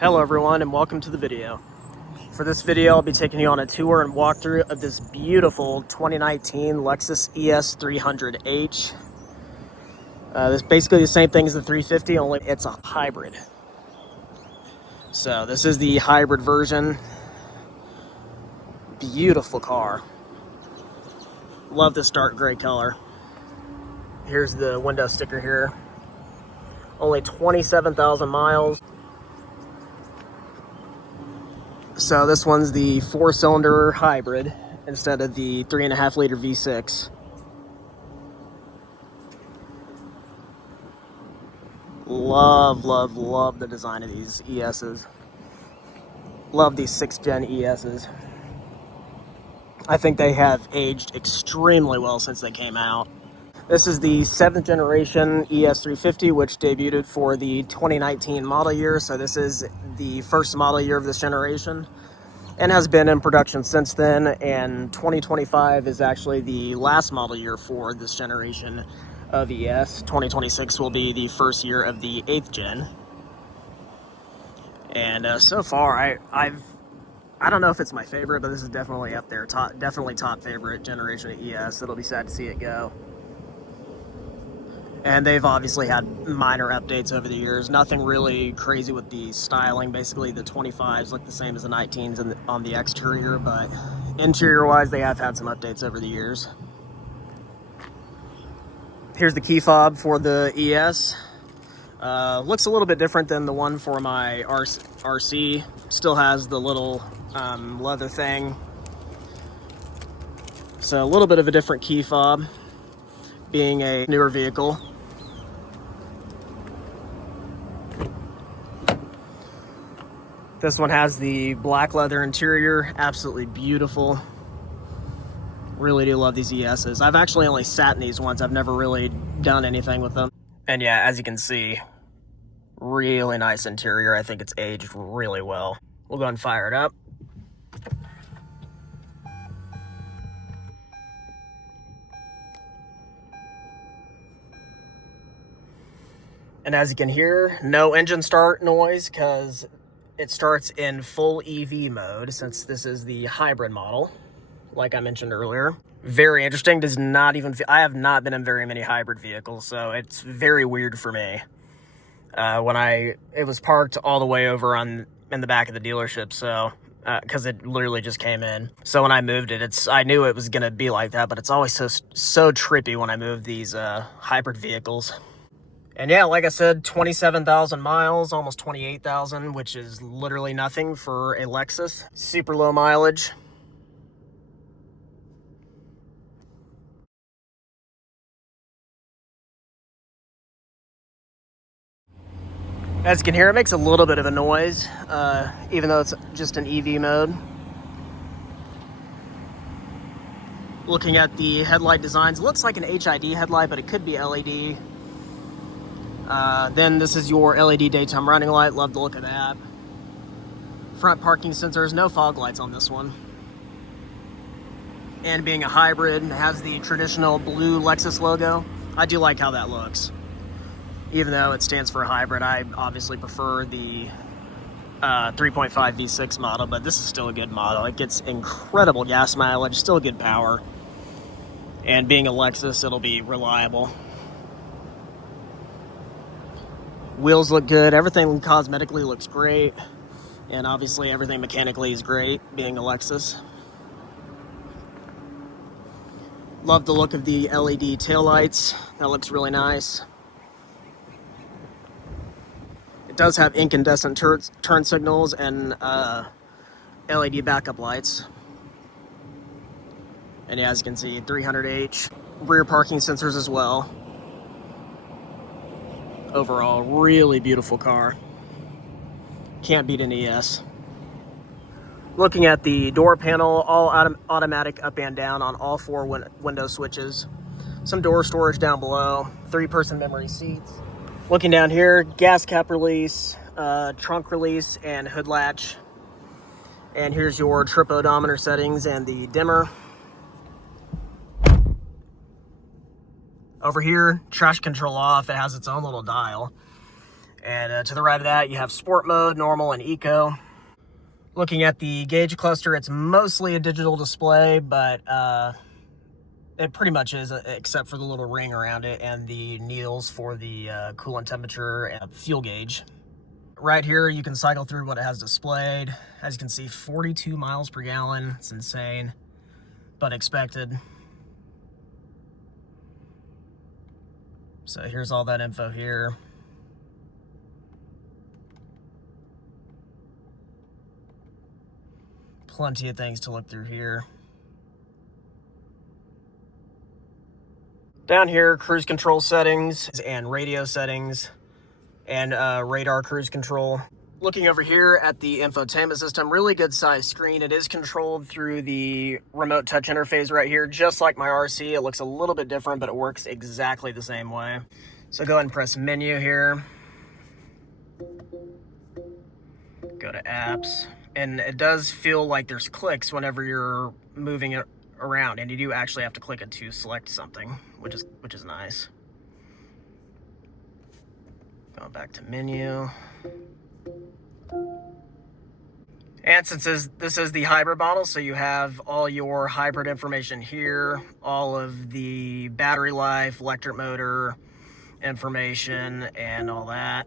Hello everyone and welcome to the video. For this video I'll be taking you on a tour and walkthrough of this beautiful 2019 Lexus ES300h. This is basically the same thing as the 350, only it's a hybrid. So this is the hybrid version. Beautiful car. Love this dark gray color. Here's the window sticker here. Only 27,000 miles. So this one's the 4-cylinder hybrid instead of the 3.5 liter V6. Love the design of these ESs. Love these 6th gen ESs. I think they have aged extremely well since they came out. This is the 7th generation ES350, which debuted for the 2019 model year. So this is the first model year of this generation and has been in production since then. And 2025 is actually the last model year for this generation of ES. 2026 will be the first year of the 8th gen. And so far, I don't know if it's my favorite, but this is definitely up there. Definitely top favorite generation of ES. It'll be sad to see it go. And they've obviously had minor updates over the years. Nothing really crazy with the styling. Basically, the 25s look the same as the 19s on the exterior, but interior-wise, they have had some updates over the years. Here's the key fob for the ES. Looks a little bit different than the one for my RC. Still has the little leather thing. So a little bit of a different key fob, being a newer vehicle. This one has the black leather interior, absolutely beautiful. Really do love these ESs. I've actually only sat in these once. I've never really done anything with them. And yeah, as you can see, really nice interior. I think it's aged really well. We'll go and fire it up. And as you can hear, no engine start noise because it starts in full EV mode since this is the hybrid model, like I mentioned earlier. Very interesting. Does not even I have not been in very many hybrid vehicles, so it's very weird for me. It was parked all the way over in the back of the dealership, so because it literally just came in. So when I moved it, I knew it was gonna be like that, but it's always so trippy when I move these hybrid vehicles. And yeah, like I said, 27,000 miles, almost 28,000, which is literally nothing for a Lexus. Super low mileage. As you can hear, it makes a little bit of a noise, even though it's just an EV mode. Looking at the headlight designs, looks like an HID headlight, but it could be LED. Then this is your LED daytime running light. Love the look of that. Front parking sensors, no fog lights on this one. And being a hybrid, it has the traditional blue Lexus logo. I do like how that looks. Even though it stands for a hybrid, I obviously prefer the 3.5 V6 model, but this is still a good model. It gets incredible gas mileage, still good power. And being a Lexus, it'll be reliable. Wheels look good. Everything cosmetically looks great. And obviously everything mechanically is great, being a Lexus. Love the look of the LED taillights. That looks really nice. It does have incandescent turn signals and LED backup lights. And as you can see, 300h. Rear parking sensors as well. Overall, really beautiful car. Can't beat an ES. Looking at the door panel, all automatic up and down on all 4 window switches. Some door storage down below. 3-person memory seats. Looking down here, gas cap release, trunk release, and hood latch. And here's your trip odometer settings and the dimmer. Over here, traction control off. It has its own little dial. And to the right of that, you have sport mode, normal, and eco. Looking at the gauge cluster, it's mostly a digital display, but it pretty much is, except for the little ring around it and the needles for the coolant temperature and fuel gauge. Right here, you can cycle through what it has displayed. As you can see, 42 miles per gallon. It's insane, but expected. So here's all that info here. Plenty of things to look through here. Down here, cruise control settings and radio settings and radar cruise control. Looking over here at the infotainment system, really good size screen. It is controlled through the remote touch interface right here, just like my RC. It looks a little bit different, but it works exactly the same way. So go ahead and press menu here. Go to apps. And it does feel like there's clicks whenever you're moving it around, and you do actually have to click it to select something, which is nice. Going back to menu. And since this is the hybrid model, so you have all your hybrid information here, all of the battery life, electric motor information, and all that.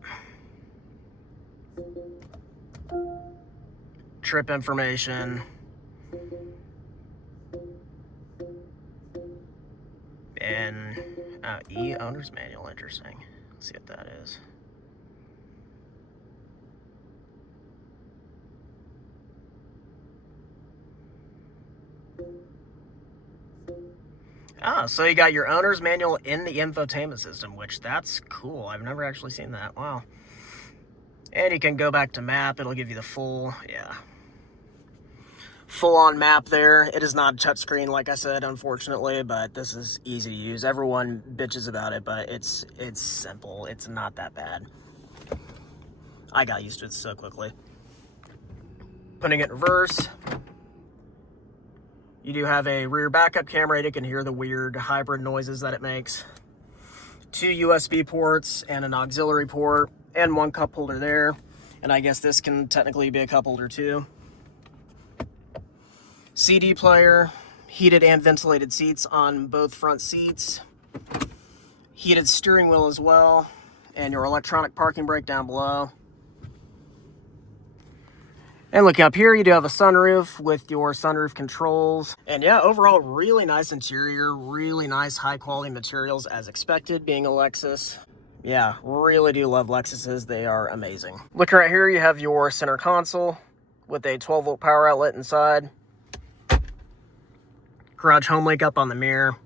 Trip information. And owner's manual, interesting. Let's see what that is. So you got your owner's manual in the infotainment system, which that's cool. I've never actually seen that. Wow. And you can go back to map. It'll give you the full on map there. It is not a touchscreen, like I said, unfortunately, but this is easy to use. Everyone bitches about it, but it's simple. It's not that bad. I got used to it so quickly. Putting it in reverse. You do have a rear backup camera. You can hear the weird hybrid noises that it makes. 2 USB ports and an auxiliary port and 1 cup holder there. And I guess this can technically be a cup holder too. CD player, heated and ventilated seats on both front seats. Heated steering wheel as well. And your electronic parking brake down below. And looking up here, you do have a sunroof with your sunroof controls. And yeah, overall, really nice interior, really nice high quality materials as expected, being a Lexus. Yeah, really do love Lexuses. They are amazing. Looking right here, you have your center console with a 12-volt power outlet inside. Garage home link up on the mirror.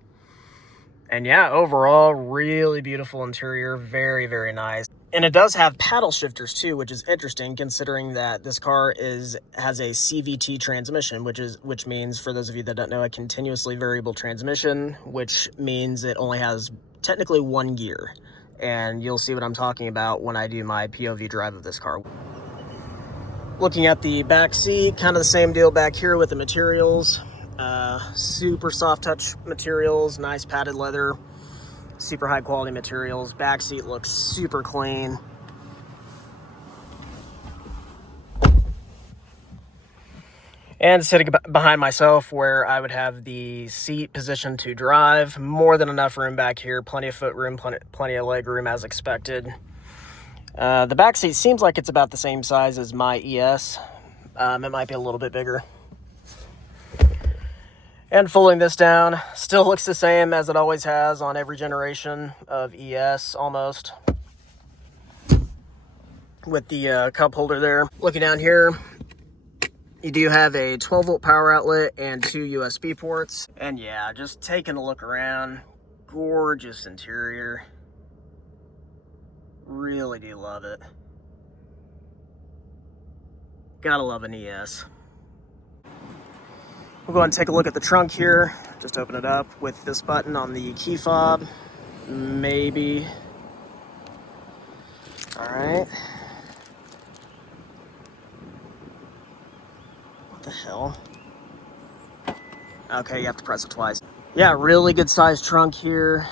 And yeah, overall, really beautiful interior. Very, very nice. And it does have paddle shifters too, which is interesting considering that this car has a CVT transmission, which means, for those of you that don't know, a continuously variable transmission, which means it only has technically 1 gear. And you'll see what I'm talking about when I do my POV drive of this car. Looking at the back seat, kind of the same deal back here with the materials. Super soft touch materials, nice padded leather. Super high quality materials. Back seat looks super clean. And sitting behind myself where I would have the seat positioned to drive. More than enough room back here. Plenty of foot room, plenty of leg room as expected. The back seat seems like it's about the same size as my ES. It might be a little bit bigger. And folding this down, still looks the same as it always has on every generation of ES, almost. With the cup holder there. Looking down here, you do have a 12-volt power outlet and 2 USB ports. And yeah, just taking a look around, gorgeous interior. Really do love it. Gotta love an ES. We'll go ahead and take a look at the trunk here. Just open it up with this button on the key fob. Maybe. All right. What the hell? Okay, you have to press it twice. Yeah, really good sized trunk here.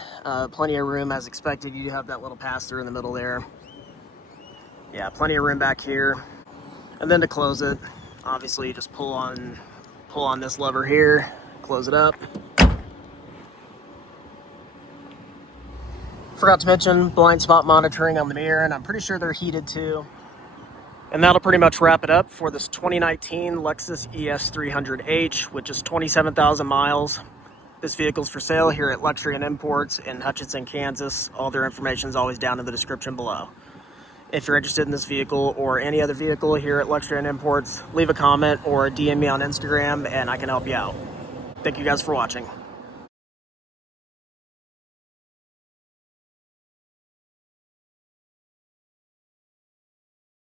Plenty of room as expected. You do have that little pass through in the middle there. Yeah, plenty of room back here. And then to close it, obviously you just pull on this lever here, close it up. Forgot to mention blind spot monitoring on the mirror, and I'm pretty sure they're heated too. And that'll pretty much wrap it up for this 2019 Lexus ES300h with just 27,000 miles. This vehicle's for sale here at Luxury and Imports in Hutchinson, Kansas. All their information is always down in the description below. If you're interested in this vehicle or any other vehicle here at Luxury and Imports, leave a comment or DM me on Instagram and I can help you out. Thank you guys for watching.